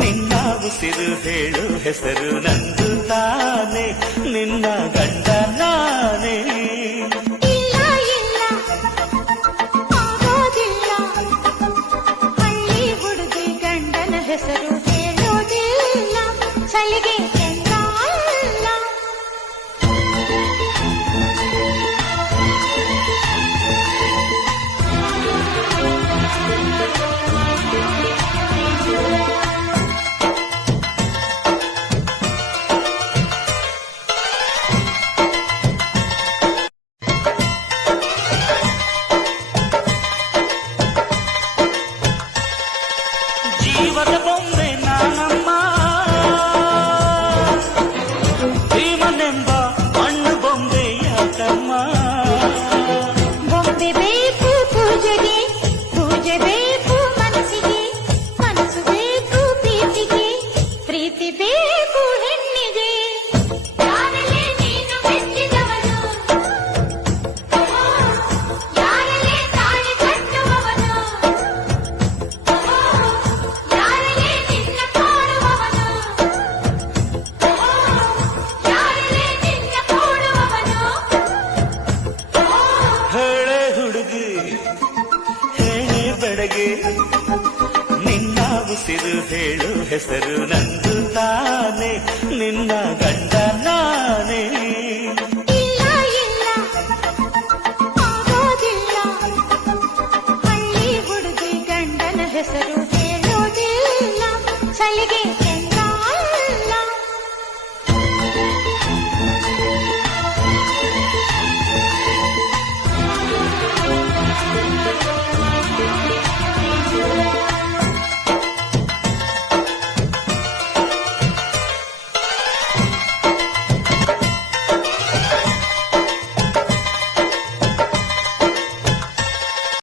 ನಿನ್ನ ಉಸಿರು ಹೇಳು ಹೆಸರು ನಂದು ತಾನೆ ನಿನ್ನ ಗಂಡ ನಾನೇ ಇಲ್ಲ ಇಲ್ಲ ಆಗೋದಿಲ್ಲ ಹಳ್ಳಿ ಹುಡುಗಿ ಗಂಡನ ಹೆಸರು ಹೇಳೋದಿಲ್ಲ ಸಲಿಗೆ ಚಂದ ಅಲ್ಲ ಜೀವದ ಬೊಂಬೆ ನಾನಮ್ಮ ಭೀಮನೆಂಬ ಮಣ್ಣು ಬೊಂಬೆ ಯಾಕಮ್ಮ ಬೊಂಬೆ ಬೇಕು ಪೂಜೆಗೆ ಪೂಜೆ ಬೇಕು ಮನಸ್ಸಿಗೆ ಮನಸ್ಸು ಬೇಕು ಪ್ರೀತಿಗೆ ಪ್ರೀತಿ ಬೇಕು ಹೆಣ್ಣಿಗೆ ಯಾರಲ್ಲೇ ನೀನು ಮೆಚ್ಚಿದವನು ಯಾರಲ್ಲೇ ತಾಳಿ ಕಟ್ಟುವವನು ಯಾರಲ್ಲೇ ನಿನ್ನ ಕಾಡುವವನು ಯಾರಲ್ಲೇ ನಿನ್ನ ಕೂಡುವವನು ಹೇಳೆ ಹುಡುಗಿ ಹೇಳೆ ಬೆಳಗ್ಗೆ ನಿನ್ನ ಉಸಿರು ಹೇಳು ಹೆಸರು ನಂದು ತಾನೆ ನಿನ್ನ ಗಂಡ